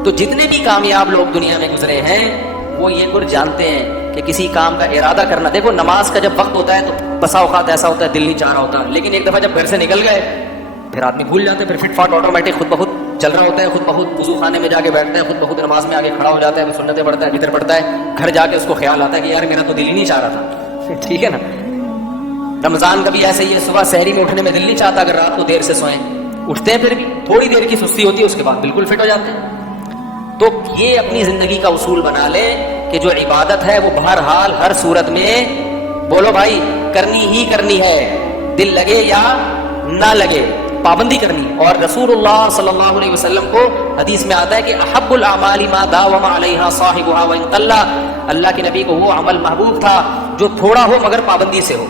تو جتنے بھی کامیاب لوگ دنیا میں گزرے ہیں وہ یہ گر جانتے ہیں کہ کسی کام کا ارادہ کرنا، دیکھو نماز کا جب وقت ہوتا ہے تو بسا اوقات ایسا ہوتا ہے دل نہیں چاہ رہا ہوتا، لیکن ایک دفعہ جب گھر سے نکل گئے پھر آدمی بھول جاتے ہیں، پھر فٹ فاٹ آٹومیٹک خود بخود چل رہا ہوتا ہے، خود بخود وضو خانے میں جا کے بیٹھتا ہے، خود بخود نماز میں آگے کھڑا ہو جاتا ہے، سنتیں پڑھتا ہے، ادھر پڑھتا ہے، گھر جا کے اس کو خیال آتا ہے کہ یار میرا تو دل ہی نہیں چاہ رہا تھا۔ ٹھیک ہے نا؟ رمضان کا بھی ایسے ہی ہے، صبح سحری میں اٹھنے میں دل نہیں چاہتا، اگر رات کو دیر سے سوئیں، اٹھتے ہیں پھر بھی تھوڑی دیر کی سستی ہوتی ہے، اس کے بعد بالکل فٹ ہو جاتے ہیں۔ تو یہ اپنی زندگی کا اصول بنا لیں کہ جو عبادت ہے وہ بہرحال ہر صورت میں، بولو بھائی، کرنی ہی کرنی ہے، دل لگے یا نہ لگے، پابندی کرنی۔ اور رسول اللہ صلی اللہ علیہ وسلم کو حدیث میں آتا ہے کہ احب الاعمال ما داوم علیہا صاحبها وان قل، اللہ کے نبی کو وہ عمل محبوب تھا جو تھوڑا ہو مگر پابندی سے ہو،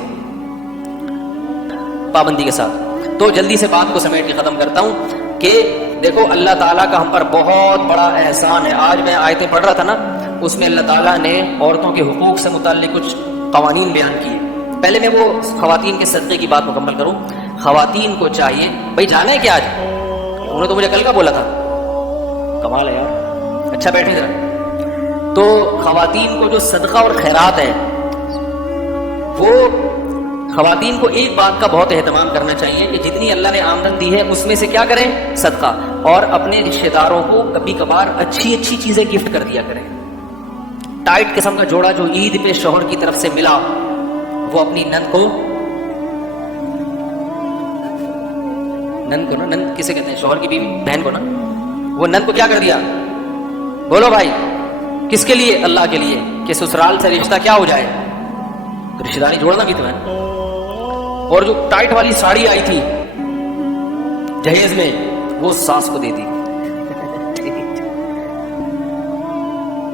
پابندی کے ساتھ۔ تو جلدی سے بات کو سمیٹ کے ختم کرتا ہوں کہ دیکھو اللہ تعالیٰ کا ہم پر بہت بڑا احسان ہے۔ آج میں آیتیں پڑھ رہا تھا نا، اس میں اللہ تعالیٰ نے عورتوں کے حقوق سے متعلق کچھ قوانین بیان کیے۔ پہلے میں وہ خواتین کے صدقے کی بات مکمل کروں۔ خواتین کو چاہیے بھائی، جانا ہے کیا آج؟ انہوں نے تو مجھے کل کا بولا تھا، کمال ہے یار، اچھا بیٹھے ذرا۔ تو خواتین کو جو صدقہ اور خیرات ہے، وہ خواتین کو ایک بات کا بہت اہتمام کرنا چاہیے کہ جتنی اللہ نے آمدن دی ہے اس میں سے کیا کریں؟ صدقہ، اور اپنے رشتہ داروں کو کبھی کبھار اچھی اچھی چیزیں گفٹ کر دیا کریں۔ ٹائٹ قسم کا جوڑا جو عید پہ شوہر کی طرف سے ملا، وہ اپنی نند کو نا، نند کسے کہتے ہیں؟ شوہر کی بیوی، بہن کو نا، وہ نند کو کیا کر دیا؟ بولو بھائی، کس کے لیے؟ اللہ کے لیے، کہ سسرال سے رشتہ کیا ہو جائے، رشتہ داری جوڑنا بھی تو ہے۔ اور جو ٹائٹ والی ساڑی آئی تھی جہیز میں، وہ ساس کو دے دی۔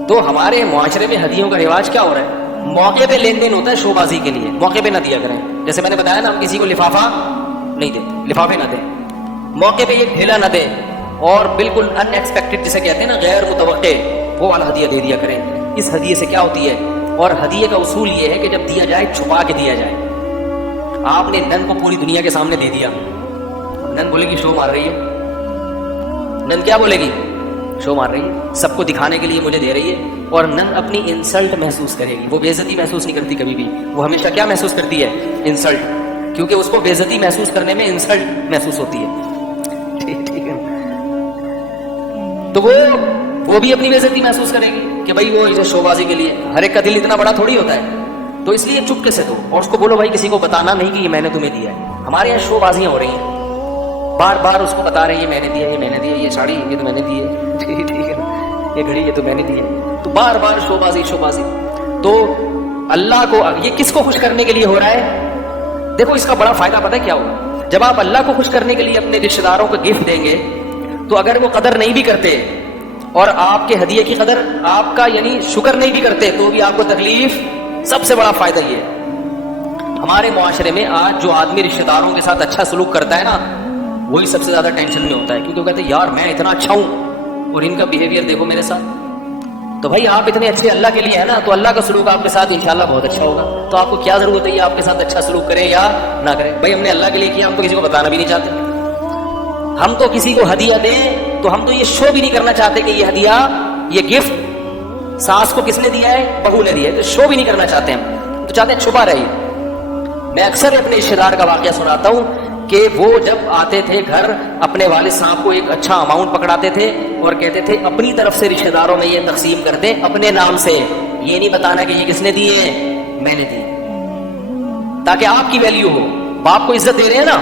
تو ہمارے معاشرے میں ہدیوں کا رواج کیا ہو رہا ہے؟ موقع پہ لین دین ہوتا ہے شو بازی کے لیے، موقع پہ نہ دیا کریں۔ جیسے میں نے بتایا نا، ہم کسی کو لفافہ نہیں دیں، لفافے نہ دیں، موقع پہ یہ ڈھیلا نہ دیں، اور بالکل ان ایکسپیکٹڈ جسے کہتے ہیں نا، غیر متوقع، وہ والا ہدیہ دے دیا کریں۔ اس ہدیے سے کیا ہوتی ہے؟ اور ہدیے کا اصول یہ ہے کہ جب دیا جائے چھپا کے دیا جائے۔ آپ نے نند کو پوری دنیا کے سامنے دے دیا، نند بولے گی شو مار رہی ہے، نند کیا بولے گی؟ شو مار رہی ہے، سب کو دکھانے کے لیے مجھے دے رہی ہے، اور نند اپنی انسلٹ محسوس کرے گی۔ وہ بے عزتی محسوس نہیں کرتی کبھی بھی، وہ ہمیشہ کیا محسوس کرتی ہے؟ انسلٹ، کیونکہ اس کو بے عزتی محسوس کرنے میں انسلٹ محسوس ہوتی ہے۔ ٹھیک ہے، تو وہ بھی اپنی بے عزتی محسوس کرے گی کہ بھائی وہ اسے شو بازی کے لیے، ہر ایک کا دل اتنا بڑا تھوڑی ہوتا ہے، تو اس لیے چپکے سے دو، اور اس کو بولو بھائی کسی کو بتانا نہیں کہ یہ میں نے تمہیں دیا ہے۔ ہمارے یہاں شو بازیاں ہو رہی ہیں، بار بار اس کو بتا رہے ہیں یہ میں نے دیا، یہ میں نے دیا، یہ ساڑی یہ تو میں نے دی ہے، ٹھیک ہے، یہ گھڑی یہ تو میں نے دی ہے، تو بار بار شو بازی شو بازی۔ تو اللہ کو یہ کس کو خوش کرنے کے لیے ہو رہا ہے؟ دیکھو اس کا بڑا فائدہ پتہ ہے کیا ہوگا؟ جب آپ اللہ کو خوش کرنے کے لیے اپنے رشتہ داروں کو گفٹ دیں گے، تو اگر وہ قدر نہیں بھی کرتے اور آپ کے ہدیے کی قدر، آپ کا یعنی شکر نہیں بھی کرتے، تو بھی آپ کو تکلیف۔ سب سے بڑا فائدہ یہ ہے، ہمارے معاشرے میں آج جو آدمی رشتہ داروں کے ساتھ اچھا سلوک کرتا ہے نا، وہی سب سے زیادہ ٹینشن میں ہوتا ہے، کیونکہ وہ کہتے ہیں یار میں اتنا اچھا ہوں اور ان کا بیہیویئر دیکھو میرے ساتھ۔ تو بھائی آپ اتنے اچھے اللہ کے لیے ہیں نا، تو اللہ کا سلوک آپ کے ساتھ انشاءاللہ بہت اچھا ہوگا۔ تو آپ کو کیا ضرورت ہے یہ آپ کے ساتھ اچھا سلوک کریں یا نہ کریں؟ بھائی ہم نے اللہ کے لیے کیا، ہم تو کسی کو بتانا بھی نہیں چاہتے۔ ہم تو کسی کو ہدیہ دیں تو ہم تو یہ شو بھی نہیں کرنا چاہتے کہ یہ ہدیہ، یہ گفٹ ساس کو کس نے دیا ہے؟ بہو نے دیا ہے، تو شو بھی نہیں کرنا چاہتے ہم، تو چاہتے ہیں چھپا رہی۔ میں اکثر اپنے رشتہ دار کا واقعہ سناتا ہوں کہ وہ جب آتے تھے گھر، اپنے والد صاحب کو ایک اچھا اماؤنٹ پکڑاتے تھے اور کہتے تھے اپنی طرف سے رشتہ داروں میں یہ تقسیم کر دیں اپنے نام سے، یہ نہیں بتانا کہ یہ کس نے دیے ہیں، میں نے دی، تاکہ آپ کی ویلیو ہو۔ باپ کو عزت دے رہے ہیں نا،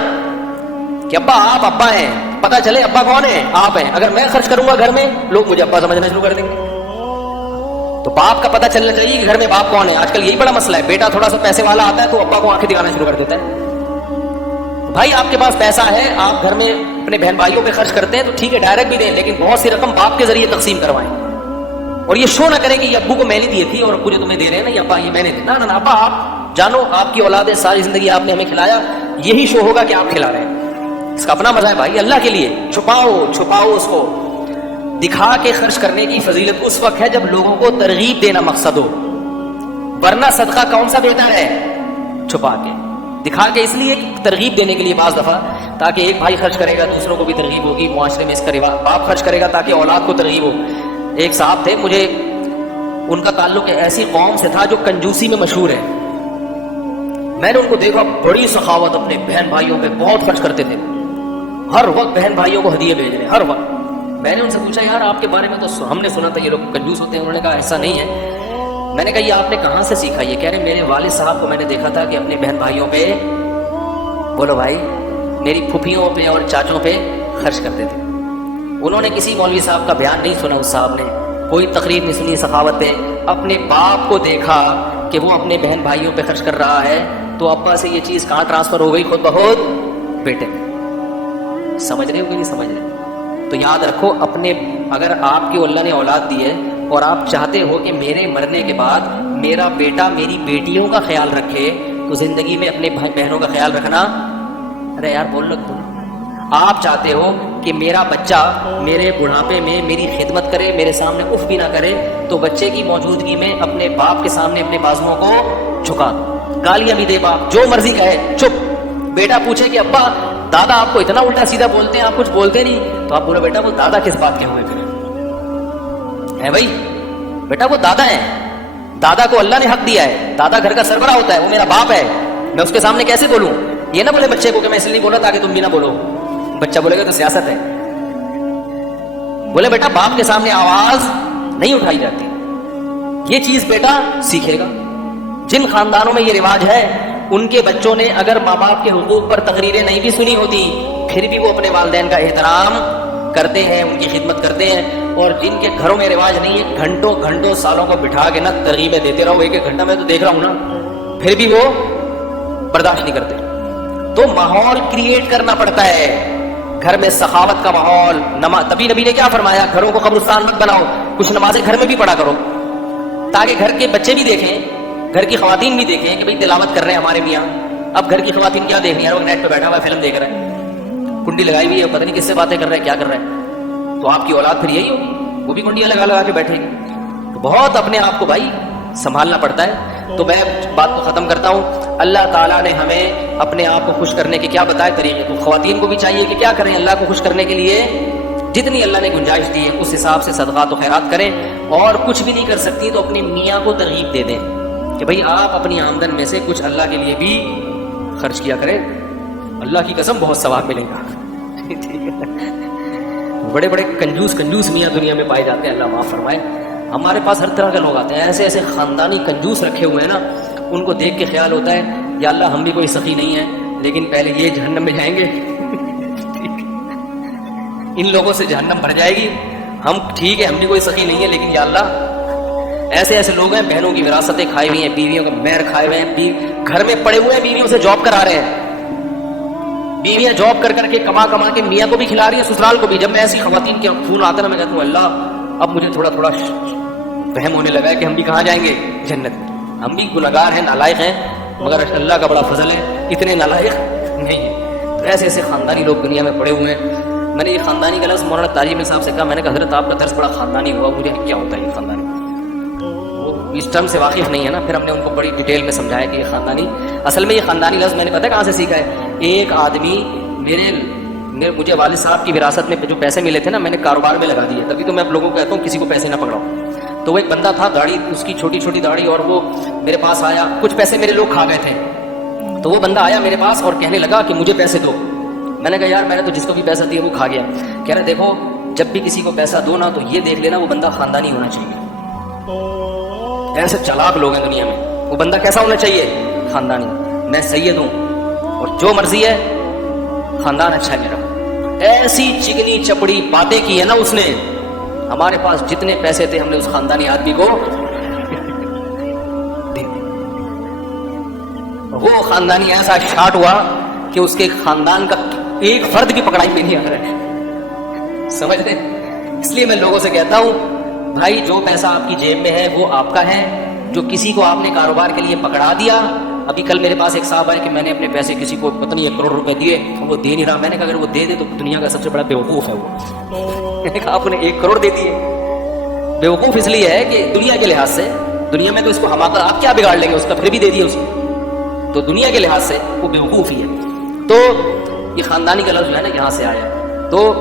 کہ ابا آپ ابا ہیں, پتا چلے ابا کون ہے, آپ ہیں. اگر میں خرچ کروں گا گھر میں, لوگ مجھے ابا سمجھنا شروع کر دیں گے. تو باپ کا پتا چلنا چاہیے کہ گھر میں باپ کون ہے. آج کل یہی بڑا مسئلہ ہے, بیٹا تھوڑا سا پیسے والا آتا ہے تو ابا کو آنکھیں دکھانا شروع کر دیتا ہے. بھائی آپ کے پاس پیسہ ہے, آپ گھر میں اپنے بہن بھائیوں پہ خرچ کرتے ہیں تو ٹھیک ہے ڈائریکٹ بھی دیں, لیکن بہت سی رقم باپ کے ذریعے تقسیم کروائیں. اور یہ شو نہ کریں کہ یہ ابو کو میں نے دی تھی اور ابو جو تمہیں دے رہے ہیں نا, یہ ابا یہ میں نے دی. نہ ابا آپ جانو آپ کی اولاد ہے, ساری زندگی آپ نے ہمیں کھلایا, یہی شو ہوگا کہ آپ کھلا رہے ہیں. اس کا اپنا مزہ ہے بھائی, اللہ کے لیے چھپاؤ اس کو. دکھا کے خرچ کرنے کی فضیلت اس وقت ہے جب لوگوں کو ترغیب دینا مقصد ہو, ورنہ صدقہ کون سا بہتر ہے, چھپا کے. دکھا کے اس لیے ترغیب دینے کے لیے بعض دفعہ, تاکہ ایک بھائی خرچ کرے گا دوسروں کو بھی ترغیب ہوگی, معاشرے میں اس کا رواج. باپ خرچ کرے گا تاکہ اولاد کو ترغیب ہو. ایک صاحب تھے, مجھے ان کا تعلق ایسی قوم سے تھا جو کنجوسی میں مشہور ہے. میں نے ان کو دیکھا بڑی سخاوت, اپنے بہن بھائیوں پہ بہت خرچ کرتے تھے, ہر وقت بہن بھائیوں کو ہدیے بھیج رہے ہر وقت. میں نے ان سے پوچھا یار آپ کے بارے میں تو ہم نے سنا تھا یہ لوگ کنجوس ہوتے ہیں. انہوں نے کہا ایسا نہیں ہے. میں نے کہا یہ آپ نے کہاں سے سیکھا؟ یہ کہہ رہے میرے والد صاحب کو میں نے دیکھا تھا کہ اپنے بہن بھائیوں پہ, بولو بھائی, میری پھوپھیوں پہ اور چاچوں پہ خرچ کرتے تھے. انہوں نے کسی مولوی صاحب کا بیان نہیں سنا, اس صاحب نے کوئی تقریر نہیں سنی سخاوت پہ, اپنے باپ کو دیکھا کہ وہ اپنے بہن بھائیوں پہ خرچ کر رہا ہے تو ابا سے یہ چیز کہاں ٹرانسفر ہو گئی, خود بخود بیٹے. سمجھ رہے ہو کہ نہیں سمجھ رہے؟ تو یاد رکھو, اپنے اگر آپ کی اللہ نے اولاد دی ہے اور آپ چاہتے ہو کہ میرے مرنے کے بعد میرا بیٹا میری بیٹیوں کا خیال رکھے, تو زندگی میں اپنے بہنوں کا خیال رکھنا. ارے یار بول لو, آپ چاہتے ہو کہ میرا بچہ میرے بڑھاپے میں میری خدمت کرے, میرے سامنے اف بھی نہ کرے, تو بچے کی موجودگی میں اپنے باپ کے سامنے اپنے بازوؤں کو جھکا, گالیاں بھی دے باپ, جو مرضی کہے چپ. بیٹا پوچھے کہ ابا دادا آپ کو اتنا الٹا سیدھا بولتے ہیں, آپ کچھ بولتے نہیں, تو آپ بولو بیٹا وہ دادا کس بات کے ہوئے پھر ہے بھائی, بیٹا وہ دادا ہے, دادا کو اللہ نے حق دیا ہے, دادا گھر کا سربراہ ہوتا ہے, وہ میرا باپ ہے, میں اس کے سامنے کیسے بولوں؟ یہ نہ بولے بچے کو کہ میں اس لیے نہیں بولا تاکہ تم بھی نہ بولو. بچہ بولے گا تو سیاست ہے. بولے بیٹا باپ کے سامنے آواز نہیں اٹھائی جاتی. یہ چیز بیٹا سیکھے گا. جن خاندانوں میں یہ رواج ہے ان کے بچوں نے اگر ماں باپ کے حقوق پر تقریریں نہیں بھی سنی ہوتی, پھر بھی وہ اپنے والدین کا احترام کرتے ہیں, ان کی خدمت کرتے ہیں. اور جن کے گھروں میں رواج نہیں ہے, گھنٹوں گھنٹوں سالوں کو بٹھا کے نہ ترغیبیں دیتے رہو, ایک ایک گھنٹہ میں تو دیکھ رہا ہوں نا, پھر بھی وہ برداشت نہیں کرتے. تو ماحول کریٹ کرنا پڑتا ہے, گھر میں سخاوت کا ماحول. تبھی نبی نے کیا فرمایا, گھروں کو قبرستان مت بناؤ, کچھ نمازیں گھر میں بھی پڑھا کرو, تاکہ گھر کے بچے بھی دیکھیں, گھر کی خواتین بھی دیکھیں کہ بھئی تلاوت کر رہے ہیں ہمارے میاں. اب گھر کی خواتین کیا دیکھ رہی ہیں, نیٹ پہ بیٹھا ہوا فلم دیکھ رہے ہیں, کنڈی لگائی ہوئی ہے, پتہ نہیں کس سے باتیں کر رہے ہیں, کیا کر رہے ہیں. تو آپ کی اولاد پھر یہی ہوگی, وہ بھی کنڈیاں لگا لگا کے بیٹھے گی. تو بہت اپنے آپ کو بھائی سنبھالنا پڑتا ہے. تو میں بات کو ختم کرتا ہوں. اللہ تعالیٰ نے ہمیں اپنے آپ کو خوش کرنے کے کیا بتائے طریقے, تو خواتین کو بھی چاہیے کہ کیا کریں اللہ کو خوش کرنے کے لیے, جتنی اللہ نے گنجائش دی ہے اس حساب سے صدقات و خیرات کریں. اور کچھ بھی نہیں کر سکتی تو اپنے میاں کو ترغیب دے دیں کہ بھئی آپ اپنی آمدن میں سے کچھ اللہ کے لیے بھی خرچ کیا کریں, اللہ کی قسم بہت ثواب ملے گا. ٹھیک ہے. بڑے بڑے کنجوس میاں دنیا میں پائے جاتے ہیں, اللہ معاف فرمائے. ہمارے پاس ہر طرح کے لوگ آتے ہیں, ایسے ایسے خاندانی کنجوس رکھے ہوئے ہیں نا, ان کو دیکھ کے خیال ہوتا ہے یا اللہ ہم بھی کوئی سخی نہیں ہے, لیکن پہلے یہ جہنم میں جائیں گے, ان لوگوں سے جہنم بھر جائے گی. ہم ٹھیک ہے ہم بھی کوئی سخی نہیں ہے, لیکن یا اللہ ایسے ایسے لوگ ہیں بہنوں کی وراثتیں کھائی ہوئی ہیں, بیویوں کا مہر کھائے ہوئے ہیں, گھر میں پڑے ہوئے ہیں, بیویوں سے جاب کرا رہے ہیں, بیویاں جاب کر کے کما کے میاں کو بھی کھلا رہی ہیں, سسرال کو بھی. جب میں ایسی خواتین کے فون آتا نا, میں کہتا ہوں اللہ اب مجھے تھوڑا تھوڑا فہم ہونے لگا ہے کہ ہم بھی کہاں جائیں گے, جنت. ہم بھی گنہگار ہیں, نالائق ہیں, مگر اللہ کا بڑا فضل ہے اتنے نالائق نہیں ہیں. تو ایسے ایسے خاندانی لوگ دنیا میں پڑے ہوئے ہیں. میں نے یہ خاندانی کا لفظ مولانا تاجم صاحب سے کہا, میں نے کہا حضرت آپ کا درس بڑا خاندانی ہوا, مجھے کیا ہوتا ہے یہ خاندانی, وہ اس ٹرم سے واقف نہیں ہے نا. پھر ہم نے ان کو بڑی ڈیٹیل میں سمجھایا کہ یہ خاندانی, اصل میں یہ خاندانی لفظ میں نے پتہ کہاں سے سیکھا ہے. ایک آدمی مجھے والد صاحب کی وراثت میں جو پیسے ملے تھے نا, میں نے کاروبار میں لگا دیے. تبھی تو میں آپ لوگوں کو کہتا ہوں کسی کو پیسے نہ پکڑاؤ. تو وہ ایک بندہ تھا, داڑھی اس کی چھوٹی چھوٹی داڑھی, اور وہ میرے پاس آیا, کچھ پیسے میرے لوگ کھا گئے تھے. تو وہ بندہ آیا میرے پاس اور کہنے لگا کہ مجھے پیسے دو. میں نے کہا یار میں نے تو جس کو بھی پیسہ دیا وہ کھا گیا. کہہ رہا دیکھو جب بھی کسی کو پیسہ دو نا تو یہ دیکھ لینا وہ بندہ خاندانی ہونا چاہیے. ایسے چلاک لوگ ہیں دنیا میں. وہ بندہ کیسا ہونا چاہیے, خاندانی. میں سید ہوں اور جو مرضی ہے خاندان اچھا نہیں رہا. ایسی چکنی چپڑی باتیں کی ہے نا اس نے, ہمارے پاس جتنے پیسے تھے ہم نے اس خاندانی آدمی کو دے. وہ خاندانی ایسا شاٹ ہوا کہ اس کے خاندان کا ایک فرد بھی پکڑائی میں نہیں آ رہا ہے, سمجھ رہے. اس لیے میں لوگوں سے کہتا ہوں بھائی جو پیسہ آپ کی جیب میں ہے وہ آپ کا ہے, جو کسی کو آپ نے کاروبار کے لیے پکڑا دیا. ابھی کل میرے پاس ایک صاحب آئے کہ میں نے اپنے پیسے کسی کو پتہ نہیں 1 کروڑ روپے دیے, وہ دے نہیں رہا. میں نے کہا اگر وہ دے دے تو دنیا کا سب سے بڑا بیوقوف ہے وہ. میں نے کہا آپ نے 1 کروڑ دے دیے. بیوقوف اس لیے ہے کہ دنیا کے لحاظ سے, دنیا میں تو اس کو حماقت آپ کیا بگاڑ لیں گے اس کا, پھر بھی دے دیے اس کو, تو دنیا کے لحاظ سے وہ بیوقوف ہی ہے. تو یہ خاندانی کا لفظ جو ہے نا یہاں سے آیا. تو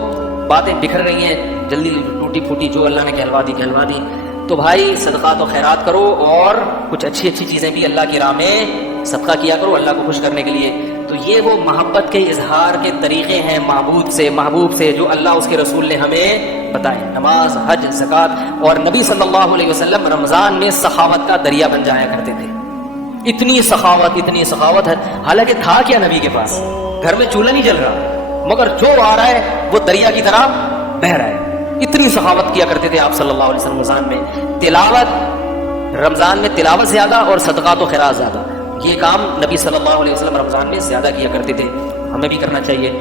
باتیں بکھر رہی ہیں جلدی ٹوٹی پھوٹی, جو اللہ نے کہلوا دی کہلوا دی. تو بھائی صدقات و خیرات کرو اور کچھ اچھی اچھی چیزیں بھی اللہ کی راہ میں صدقہ کیا کرو اللہ کو خوش کرنے کے لیے. تو یہ وہ محبت کے اظہار کے طریقے ہیں محبوب سے جو اللہ اس کے رسول نے ہمیں بتائے. نماز, حج, زکوٰۃ. اور نبی صلی اللہ علیہ وسلم رمضان میں سخاوت کا دریا بن جایا کرتے تھے. اتنی سخاوت ہے, حالانکہ تھا کیا نبی کے پاس, گھر میں چولہا نہیں جل رہا, مگر جو آ رہا ہے وہ دریا کی طرح بہہ رہا ہے. اتنی سخاوت کیا کرتے تھے آپ صلی اللہ علیہ وسلم رمضان میں. رمضان میں تلاوت زیادہ اور صدقات و خیرات زیادہ, یہ کام نبی صلی اللہ علیہ وسلم رمضان میں زیادہ کیا کرتے تھے. ہمیں بھی کرنا چاہیے.